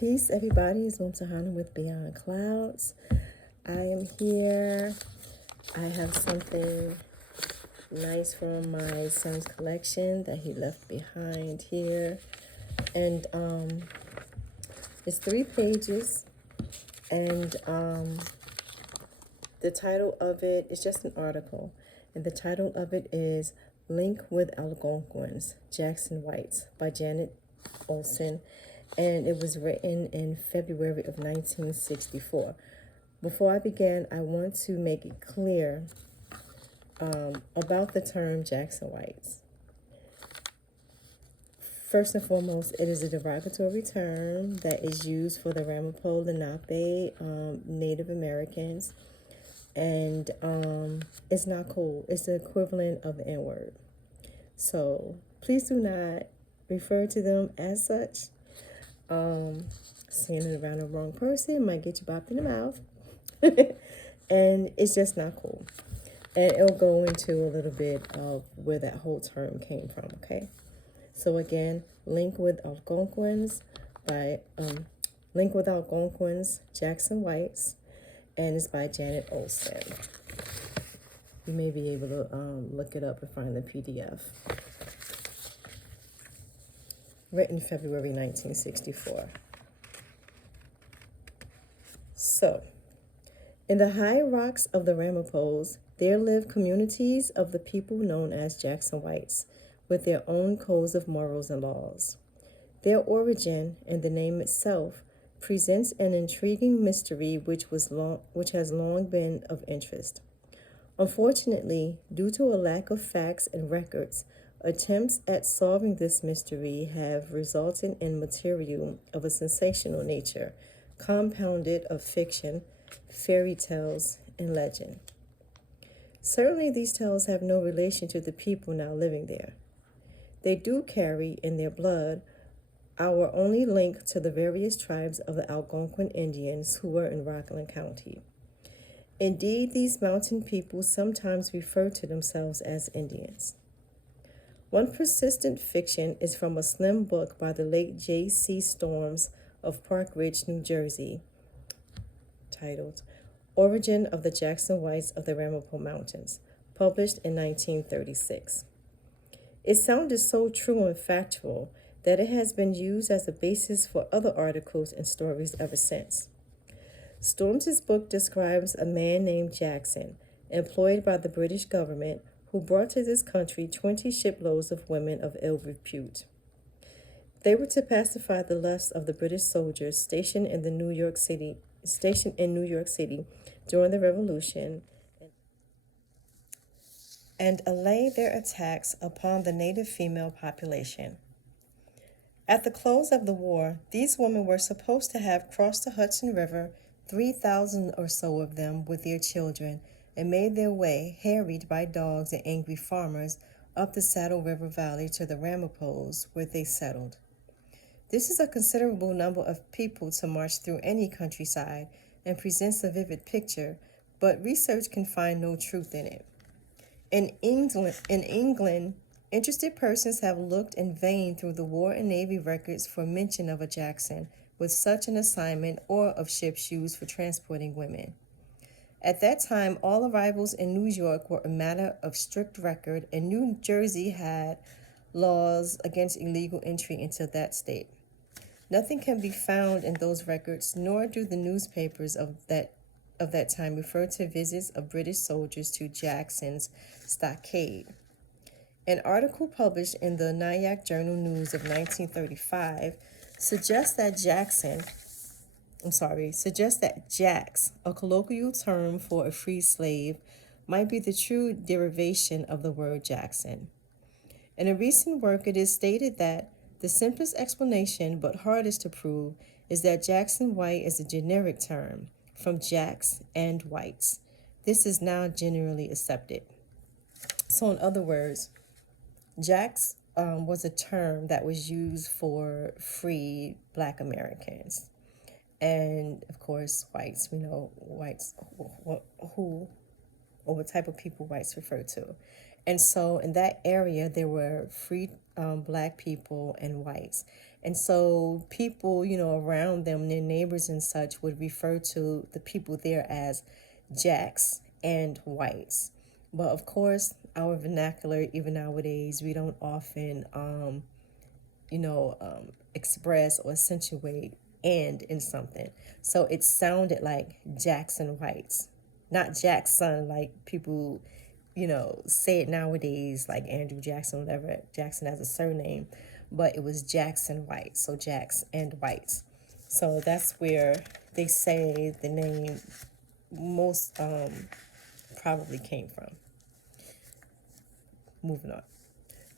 Peace, everybody. It's Mom Tahana with Beyond Clouds. I am here. I have something nice from my son's collection that he left behind here. And it's 3 pages. And the title of it is just an article. And the title of it is Link with Algonquins, Jackson Whites by Janet Olson. And it was written in February of 1964. Before I begin, I want to make it clear about the term Jackson Whites. First and foremost, it is a derogatory term that is used for the Ramapough, Lenape, Native Americans. And it's not cool. It's the equivalent of the N-word. So please do not refer to them as such. Saying it around the wrong person might get you bopped in the mouth. And it's just not cool. And it'll go into a little bit of where that whole term came from, okay? So again, Link with Algonquins by Jackson Whites, and it's by Janet Olson. You may be able to look it up and find the PDF. Written February 1964. So, in the high rocks of the Ramapoughs, there live communities of the people known as Jackson Whites, with their own codes of morals and laws. Their origin, and the name itself, presents an intriguing mystery which has long been of interest. Unfortunately, due to a lack of facts and records, attempts at solving this mystery have resulted in material of a sensational nature, compounded of fiction, fairy tales, and legend. Certainly, these tales have no relation to the people now living there. They do carry in their blood our only link to the various tribes of the Algonquin Indians who were in Rockland County. Indeed, these mountain people sometimes refer to themselves as Indians. One persistent fiction is from a slim book by the late J.C. Storms of Park Ridge, New Jersey, titled Origin of the Jackson Whites of the Ramapough Mountains, published in 1936. It sounded so true and factual that it has been used as a basis for other articles and stories ever since. Storms' book describes a man named Jackson, employed by the British government, who brought to this country 20 shiploads of women of ill repute. They were to pacify the lusts of the British soldiers stationed in New York City during the Revolution, and allay their attacks upon the native female population. At the close of the war, these women were supposed to have crossed the Hudson River, 3,000 or so of them with their children, and made their way, harried by dogs and angry farmers, up the Saddle River Valley to the Ramapoughs, where they settled. This is a considerable number of people to march through any countryside and presents a vivid picture, but research can find no truth in it. In England, interested persons have looked in vain through the War and Navy records for mention of a Jackson with such an assignment or of ships used for transporting women. At that time, all arrivals in New York were a matter of strict record, and New Jersey had laws against illegal entry into that state. Nothing can be found in those records, nor do the newspapers of that time refer to visits of British soldiers to Jackson's stockade. An article published in the Nyack Journal News of 1935 suggests that Jacks, a colloquial term for a free slave, might be the true derivation of the word Jackson. In a recent work, it is stated that the simplest explanation, but hardest to prove, is that Jackson White is a generic term from Jacks and Whites. This is now generally accepted. So in other words, Jacks was a term that was used for free Black Americans. And of course, whites, we know whites, who or what type of people whites refer to. And so in that area, there were free black people and whites. And so people, around them, their neighbors and such, would refer to the people there as jacks and whites. But of course, our vernacular, even nowadays, we don't often, express or accentuate and in something. So it sounded like Jackson Whites, not Jackson like people, say it nowadays, like Andrew Jackson, whatever, Jackson has a surname, but it was Jackson White, so Jacks and Whites. So that's where they say the name most probably came from. Moving on.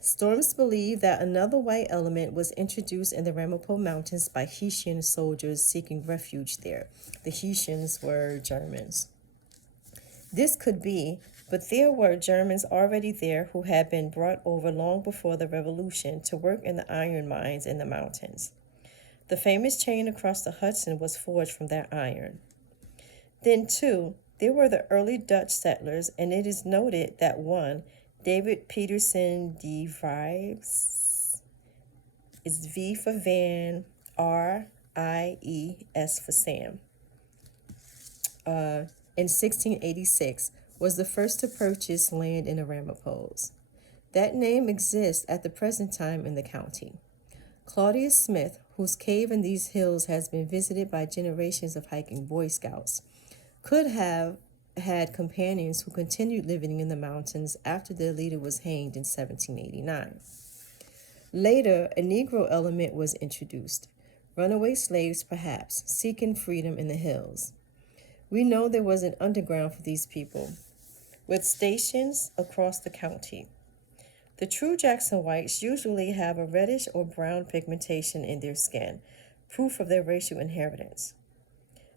Storms believe that another white element was introduced in the Ramapough Mountains by Haitian soldiers seeking refuge there. The Haitians were Germans. This could be, but there were Germans already there who had been brought over long before the Revolution to work in the iron mines in the mountains. The famous chain across the Hudson was forged from that iron. Then, too, there were the early Dutch settlers, and it is noted that one, David Peterson de Vries, is V for Van, R-I-E-S for Sam, in 1686, was the first to purchase land in the Ramapoughs. That name exists at the present time in the county. Claudius Smith, whose cave in these hills has been visited by generations of hiking Boy Scouts, could have had companions who continued living in the mountains after their leader was hanged in 1789. Later, a Negro element was introduced, runaway slaves perhaps, seeking freedom in the hills. We know there was an underground for these people, with stations across the county. The true Jackson Whites usually have a reddish or brown pigmentation in their skin, proof of their racial inheritance.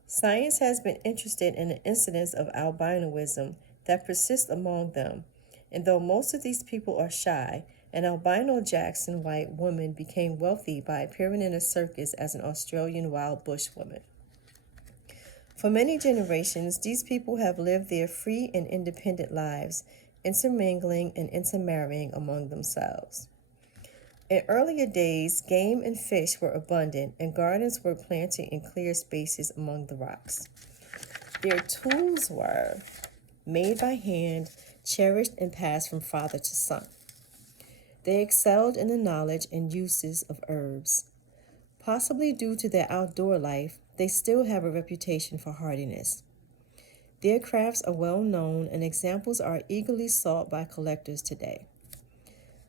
Science has been interested in the incidence of albinoism that persists among them, and though most of these people are shy, an albino Jackson White woman became wealthy by appearing in a circus as an Australian wild bush woman. For many generations, these people have lived their free and independent lives, intermingling and intermarrying among themselves. In earlier days, game and fish were abundant, and gardens were planted in clear spaces among the rocks. Their tools were made by hand, cherished and passed from father to son. They excelled in the knowledge and uses of herbs. Possibly due to their outdoor life, they still have a reputation for hardiness. Their crafts are well known, and examples are eagerly sought by collectors today.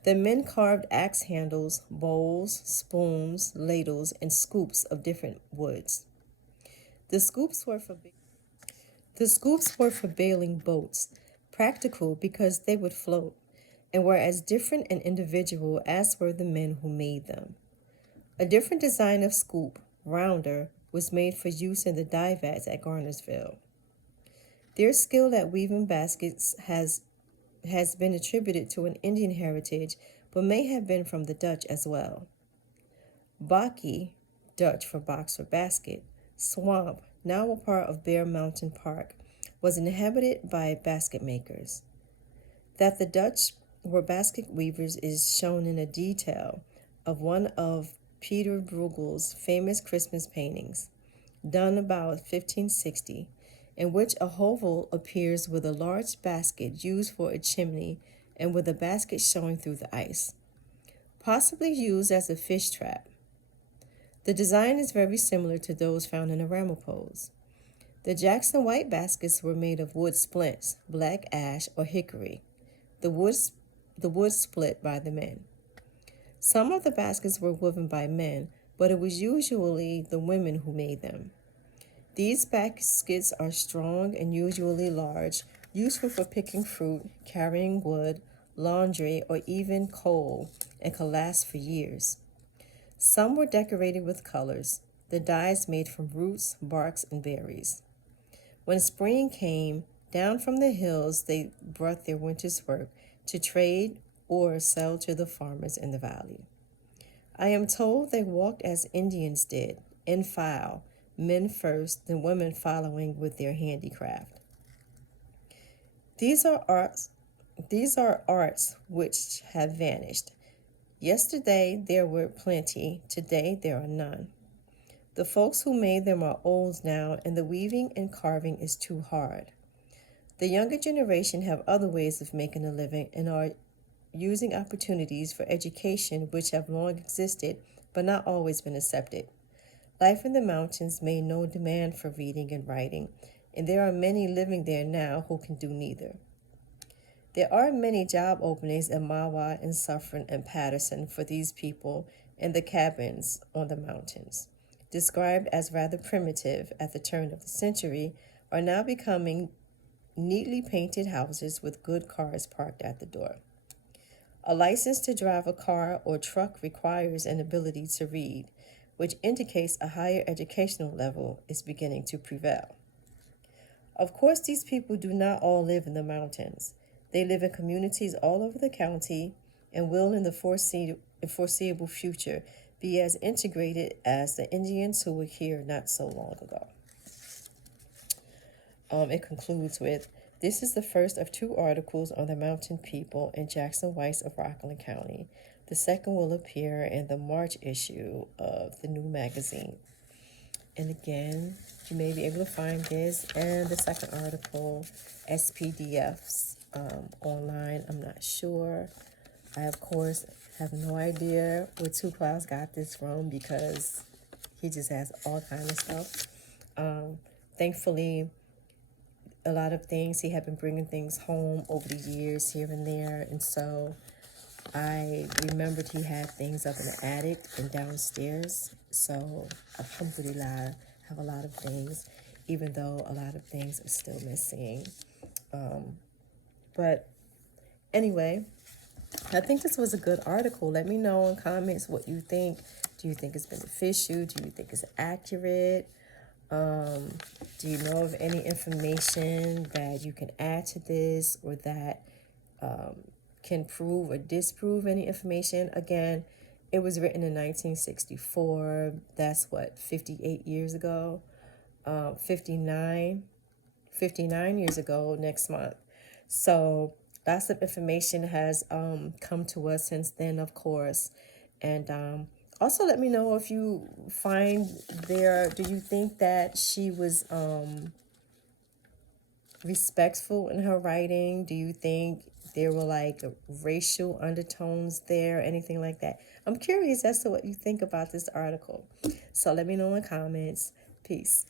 The men carved axe handles, bowls, spoons, ladles, and scoops of different woods. The scoops were for bailing boats, practical because they would float, and were as different and individual as were the men who made them. A different design of scoop, rounder, was made for use in the dye vats at Garnersville. Their skill at weaving baskets has been attributed to an Indian heritage, but may have been from the Dutch as well. Baki, Dutch for box or basket, swamp, now a part of Bear Mountain Park, was inhabited by basket makers. That the Dutch were basket weavers is shown in a detail of one of Peter Bruegel's famous Christmas paintings, done about 1560, in which a hovel appears with a large basket used for a chimney and with a basket showing through the ice, possibly used as a fish trap. The design is very similar to those found in the Ramapoughs. The Jackson White baskets were made of wood splints, black ash, or hickory. The wood split by the men. Some of the baskets were woven by men, but it was usually the women who made them. These baskets are strong and usually large, useful for picking fruit, carrying wood, laundry, or even coal, and could last for years. Some were decorated with colors, the dyes made from roots, barks, and berries. When spring came, down from the hills they brought their winter's work to trade or sell to the farmers in the valley. I am told they walked as Indians did, in file, men first, then women following with their handicraft. These are arts These are arts which have vanished. Yesterday there were plenty, today there are none. The folks who made them are old now, and the weaving and carving is too hard. The younger generation have other ways of making a living and are using opportunities for education which have long existed but not always been accepted. Life in the mountains made no demand for reading and writing, and there are many living there now who can do neither. There are many job openings in Mawa and Suffern and Patterson for these people in the cabins on the mountains. Described as rather primitive at the turn of the century, are now becoming neatly painted houses with good cars parked at the door. A license to drive a car or truck requires an ability to read, which indicates a higher educational level is beginning to prevail. Of course, these people do not all live in the mountains. They live in communities all over the county and will, in the foreseeable future, be as integrated as the Indians who were here not so long ago. It concludes with, this is the first of 2 articles on the mountain people in Jackson Weiss of Rockland County. The second will appear in the March issue of the new magazine. And again, you may be able to find this and the second article as PDFs online. I'm not sure. I, of course, have no idea where Two Clouds got this from because he just has all kinds of stuff. Thankfully, a lot of things, he had been bringing things home over the years here and there. And so I remembered he had things up in the attic and downstairs. So alhamdulillah, I have a lot of things, even though a lot of things are still missing. But anyway, I think this was a good article. Let me know in comments what you think. Do you think it's beneficial? Do you think it's accurate? Do you know of any information that you can add to this or that can prove or disprove any information? Again, it was written in 1964. That's what, 58 years ago? 59 years ago next month. So lots of information has come to us since then, of course. And also let me know if you find do you think that she was respectful in her writing? Do you think there were like racial undertones there, anything like that? I'm curious as to what you think about this article. So let me know in the comments. Peace.